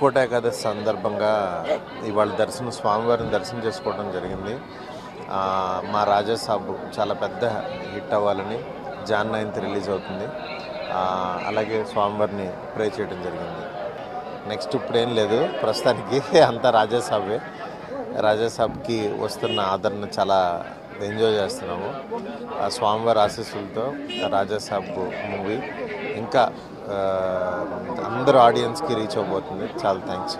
ముక్కోట ఏకాదశి సందర్భంగా ఇవాళ స్వామివారిని దర్శనం చేసుకోవడం జరిగింది. మా రాజాసాబ్ చాలా పెద్ద హిట్ అవ్వాలని జాన్ 9th రిలీజ్ అవుతుంది. అలాగే స్వామివారిని ప్రే చేయడం జరిగింది. నెక్స్ట్ ఇప్పుడేం లేదు, ప్రస్తుతానికి అంతా రాజాసాబ్కి వస్తున్న ఆదరణ చాలా ఎంజాయ్ చేస్తున్నాము. ఆ స్వామివారి ఆశీస్సులతో రాజాసాబ్ మూవీ ఇంకా అందరూ ఆడియన్స్కి రీచ్ అవ్వబోతుంది. చాలా థ్యాంక్స్.